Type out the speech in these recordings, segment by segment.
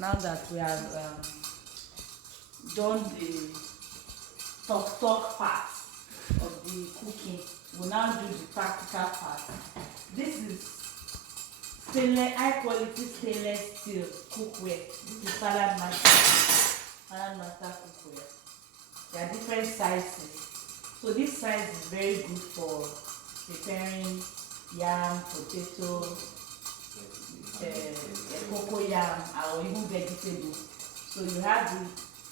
now that we have done the talk part of the cooking, we'll now do the practical part. This is stainless, high quality stainless steel cookware. This is salad master cookware. There are different sizes. So this size is very good for preparing yam, potato, cocoyam, or even vegetables. So you have the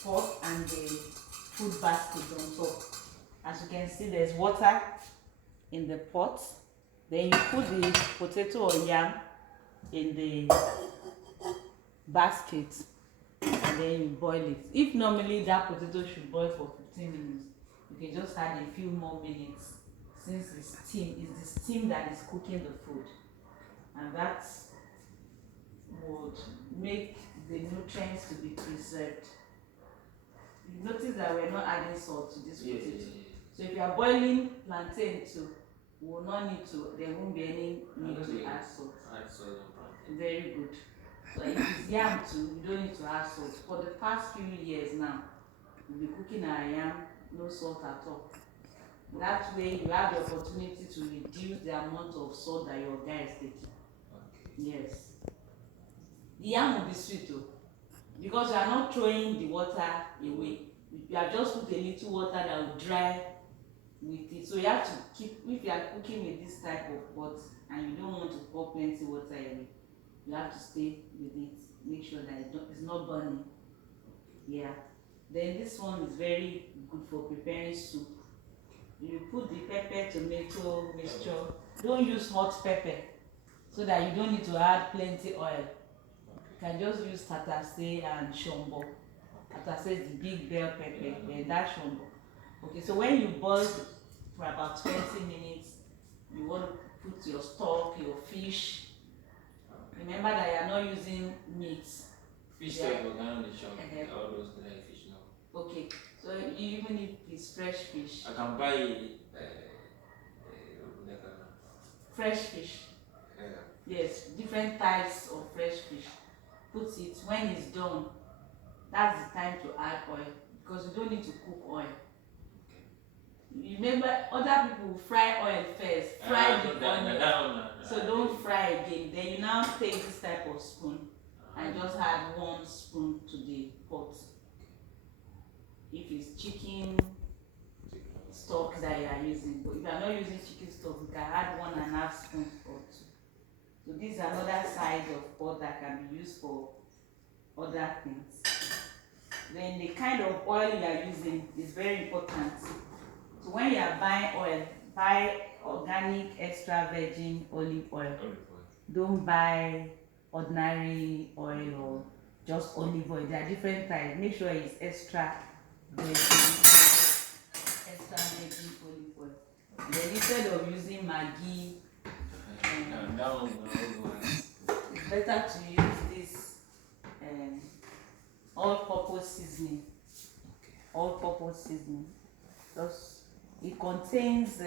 pot and the food basket on top. As you can see, there's water in the pot. Then you put the potato or yam in the basket and then you boil it. If normally that potato should boil for 15 minutes, you can just add a few more minutes, since it's the steam that is cooking the food, and that would make the nutrients to be preserved. You notice that we're not adding salt to this potato. So if you are boiling plantain too, we will not need to, there won't be any need to add salt. Very good. So if it's yam too, you don't need to add salt. For the past few years now, we'll be cooking our yam, no salt at all. That way you have the opportunity to reduce the amount of salt that your guy is taking. Okay. Yes. The yam will be sweet too, because you are not throwing the water away. You are just put a little water that will dry with it. So you have to keep, if you are cooking with this type of pot and you don't want to pour plenty water away, you have to stay with it. Make sure that it's not burning. Yeah. Then this one is very good for preparing soup. You put the pepper tomato mixture. Don't use hot pepper, so that you don't need to add plenty oil. You can just use tatase and shombo. Tatase is the big bell pepper, then that shombo. Okay, so when you boil for about 20 minutes, you want to put your stock, your fish. Remember that you are not using meat. Fish like all those dry fish now. Okay, so even if it's fresh fish. I can buy fresh fish. Yes, different types of fresh fish. Put it, when it's done, that's the time to add oil, because you don't need to cook oil. Remember, other people fry oil first, fry the onion, so don't fry again. Then you now take this type of spoon and just add 1 spoon to the pot. If it's chicken stock that you are using, but if you are not using chicken stock, you can add 1.5 spoons or 2. So this is another size of pot that can be used for other things. Then the kind of oil you are using is very important. So when you are buying oil, buy organic extra virgin olive oil. Don't buy ordinary oil or just olive oil. There are different types. Make sure it's extra virgin olive oil. And then instead of using Maggi, it's better to use this all-purpose seasoning. All-purpose seasoning. Just it contains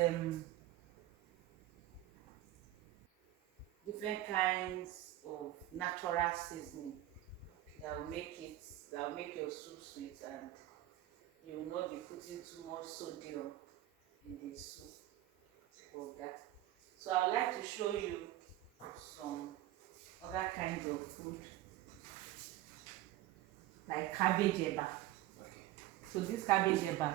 different kinds of natural seasoning that will make your soup sweet, and you will not be putting too much sodium in the soup. So I would like to show you some other kinds of food, like cabbage eba. So this cabbage eba,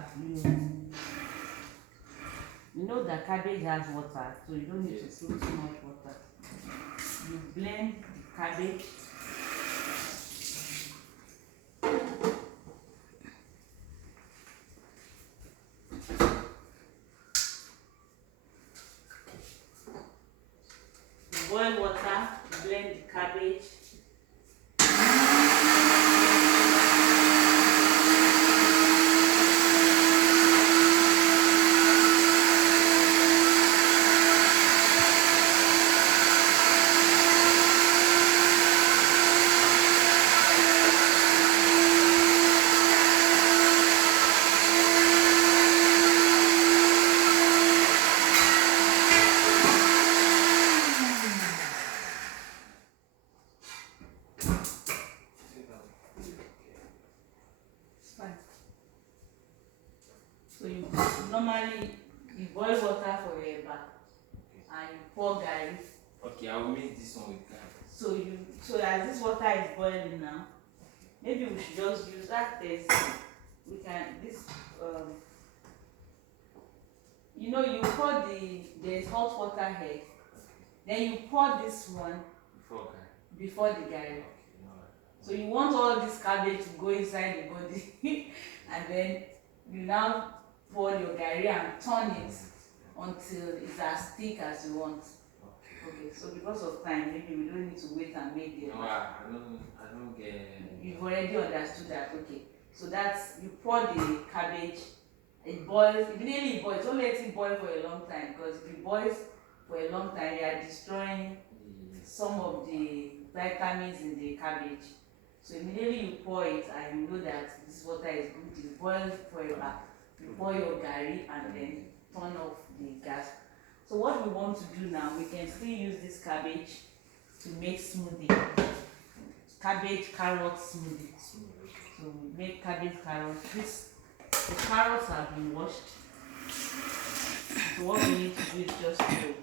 you know that cabbage has water, so you don't need to put too much water. You blend the cabbage. Boil water, blend the cabbage. normally you boil water for your eba and you pour garri. Okay, I will mix this one with garri. So as this water is boiling now, maybe we should just use that taste. We can this you know, you pour there's hot water here, then you pour this one before the garri. Okay, no. So you want all this cabbage to go inside the body and then you now pour your garri and turn it until it's as thick as you want. Okay, so because of time, maybe we don't need to wait and make the. No, I don't get. You've already understood that, okay. So that's, you pour the cabbage, it boils, immediately it boils. Don't let it boil for a long time, because if it boils for a long time, you are destroying some of the vitamins in the cabbage. So immediately you pour it and you know that this water is good, it boils forever. You pour your garri and then turn off the gas. So what we want to do now, we can still use this cabbage to make smoothie. Cabbage carrot smoothie. So we make cabbage carrot. The carrots have been washed. So what we need to do is just to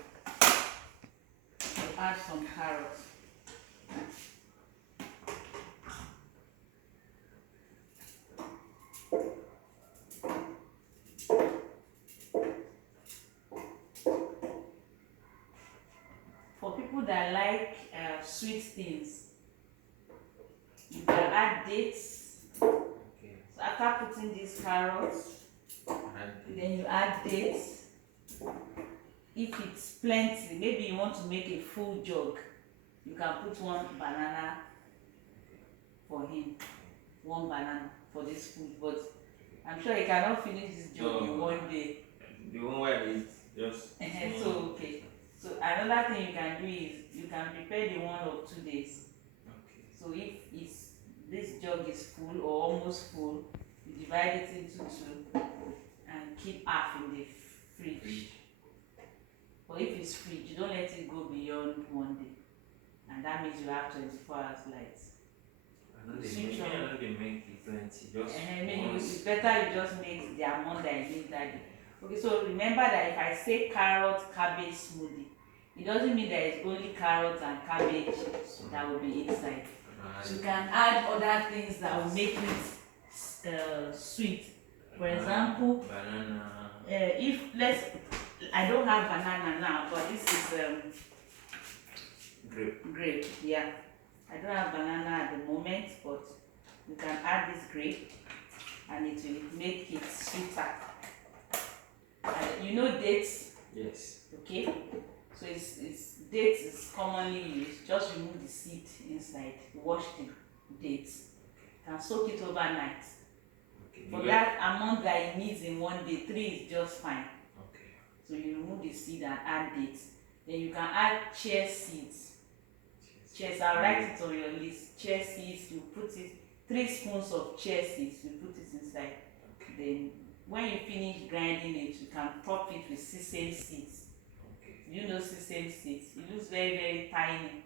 add some carrots. For people that like sweet things, you can add dates. Okay. So after putting these carrots, then you add dates. If it's plenty, maybe you want to make a full jug, you can put one banana for him, one banana for this food. But I'm sure he cannot finish this jug in one day. The one where it just. So okay. So another thing you can do is you can prepare the one of 2 days. Okay. So if this jug is full or almost full, you divide it into 2 and keep half in the fridge. But if it's fridge, you don't let it go beyond 1 day, and that means you have 24 hours light. I know they make it plenty. Just it's better you just make the amount that you need that day. Okay, so remember that if I say carrot cabbage smoothie, it doesn't mean that it's only carrots and cabbage that will be inside. So you can add other things that will make it sweet. For example, banana. I don't have banana now, but this is grape. Yeah, I don't have banana at the moment, but you can add this grape, and it will make it sweeter. And you know dates? Yes. Okay, so it's dates is commonly used. Just remove the seed inside, wash the dates, and soak it overnight. Okay. For that amount that it needs in 1 day, 3 is just fine. Okay. So you remove the seed and add dates. Then you can add chia seeds. I'll write it on your list. Chia seeds, you put it 3 spoons of chia seeds, you put it inside. Okay. Then when you finish grinding it, you can top it with sesame seeds. Okay. You know sesame seeds. It looks very, very tiny.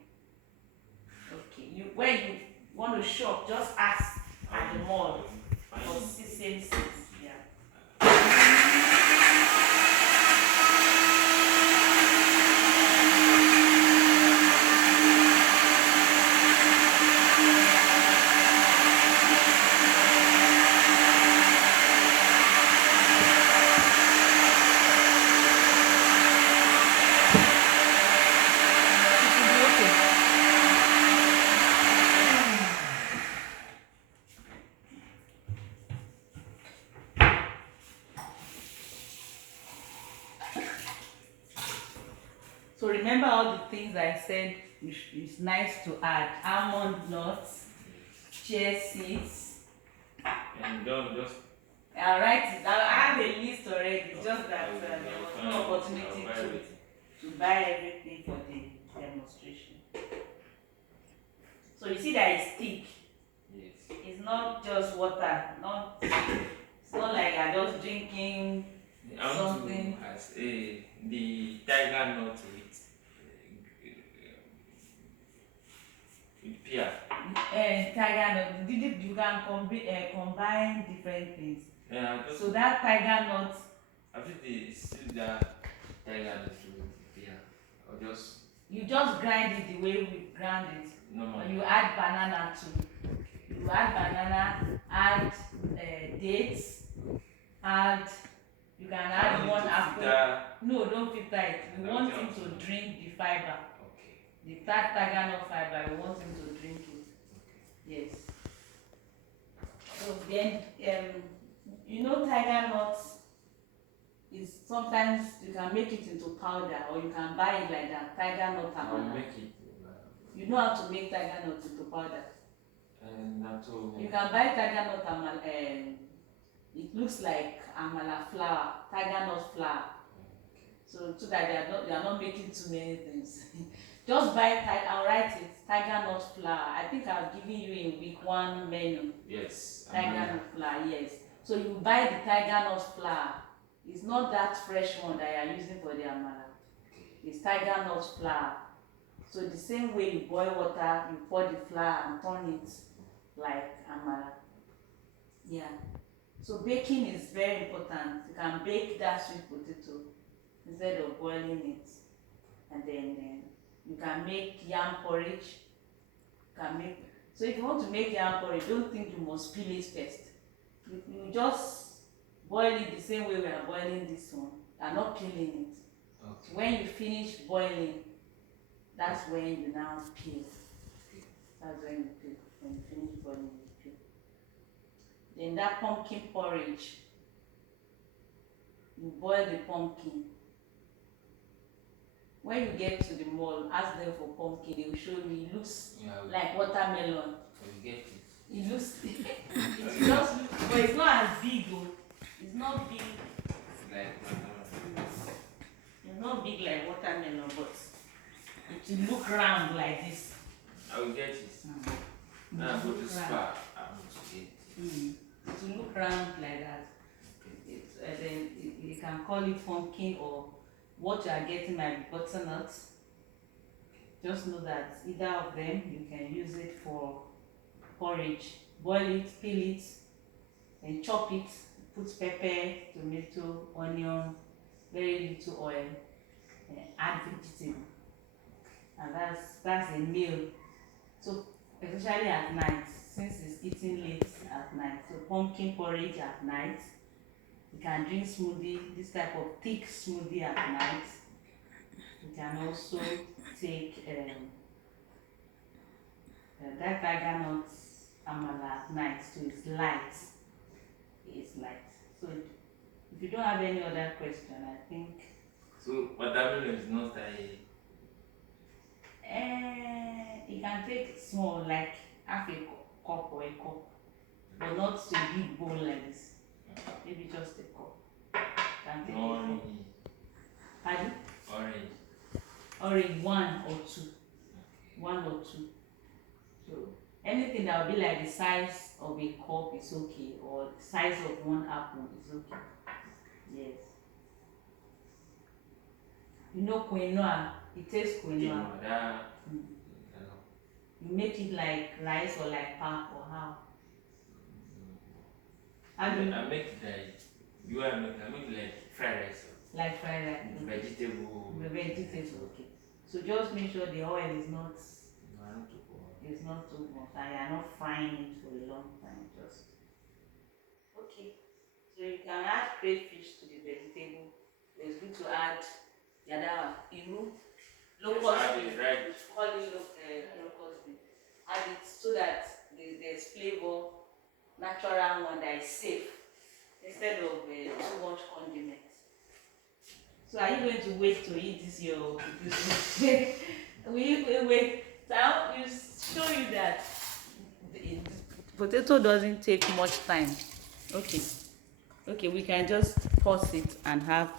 Okay. When you want to shop, just ask at the mall for sesame seeds. Yeah. So remember all the things I said is nice to add: almond nuts, chia seeds. And don't just. I'll write it. I have a list already. It's just that there was no opportunity to buy everything for the demonstration. So you see that it's thick. Yes. It's not just water. It's not like you're just drinking something. The tiger nut with pear. Tiger nut. You can combine different things. Yeah, so that tiger nut After they seal that tiger nut with beer, or just You just grind it the way we grind it. normal. Or you add banana too. You add banana, add dates, add. You can add one apple. No, don't filter it. We want him to drink the fiber. Okay. The third tiger nut fiber, we want him to drink it. Yes. So then, you know, tiger nuts is sometimes you can make it into powder, or you can buy it like that. Tiger nut amala. Make it. You know how to make tiger nut into powder. Not to. You can buy tiger nut amala. It looks like amala flour, tiger nut flour. So that they are not making too many things. Just buy I'll write it, tiger nut flour. I think I've given you in week 1 menu. Yes. Tiger nut flour, yes. So you buy the tiger nut flour. It's not that fresh one that you are using for the amala. It's tiger nut flour. So the same way you boil water, you pour the flour and turn it like amala. Yeah. So baking is very important. You can bake that sweet potato instead of boiling it. And then you can make yam porridge. So if you want to make yam porridge, don't think you must peel it first. You just boil it the same way we are boiling this one. You are not peeling it. Okay. When you finish boiling, that's when you now peel. That's when you peel. When you finish boiling, you peel. Then that pumpkin porridge, you boil the pumpkin. When you get to the mall, ask them for pumpkin. They will show you. It looks like watermelon. You get it. It looks. It just looks, but it's not as big though. It's not big. It's not big like watermelon, but it will look round like this. I will get it. Now I go to spa. I want to get it. It will look round like that. Then you can call it pumpkin, or what you are getting might be butternuts. Just know that either of them you can use it for porridge. Boil it, peel it, and chop it. Put pepper, tomato, onion, very little oil, and add vegetable. And that's a meal. So especially at night, since it's eating late at night. So pumpkin porridge at night. You can drink smoothie, this type of thick smoothie at night. You can also take that tiger nut amala at night, so it's light. It's light. So if you don't have any other question, I think. So watermelon is not you can take small, like half a cup or a cup, but not a big bowl like this. Maybe just a cup. Can take orange. Pardon? Orange. Orange, 1 or 2. 1 or 2. So anything that will be like the size of a cup is okay, or the size of 1 apple is okay. Yes. You know quinoa, it tastes quinoa. You make it like rice or like pap, or how? I make it like I make it like fried rice. Like fried rice. Vegetable. The vegetable, okay. So just make sure the oil is not too much, and you are not frying it for a long time. Just okay. So you can add crayfish to the vegetable. It's good to add the other one, locust bean. Right. Call it locust bean. Add it so that there's flavor, natural one that is safe, instead of too much condiment. So are you going to wait to eat this your will you wait? So I will show you that the potato doesn't take much time. Okay, we can just pause it and have